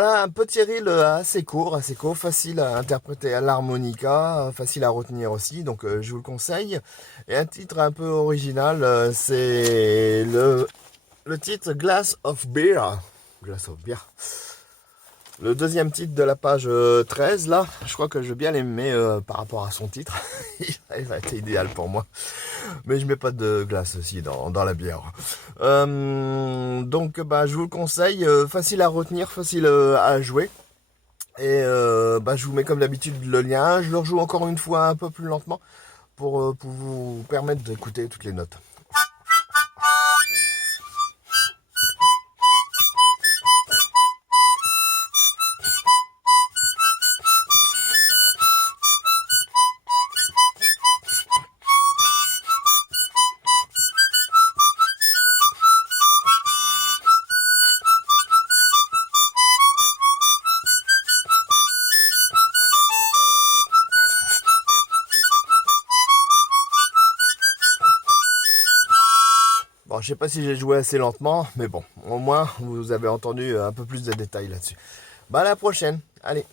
Voilà, un petit reel assez court, facile à interpréter à l'harmonica, facile à retenir aussi, donc je vous le conseille. Et un titre un peu original, c'est le titre Glass of Beer. Glass of Beer. Le deuxième titre de la page 13, là, je crois que je vais bien l'aimer par rapport à son titre. Il va être idéal pour moi. Mais je mets pas de glace aussi dans la bière. Donc bah, je vous le conseille, facile à retenir, facile à jouer. Et bah, je vous mets comme d'habitude le lien. Je le rejoue encore une fois un peu plus lentement pour vous permettre d'écouter toutes les notes. Bon, je sais pas si j'ai joué assez lentement, mais bon, au moins vous avez entendu un peu plus de détails là-dessus. Bah à la prochaine, allez.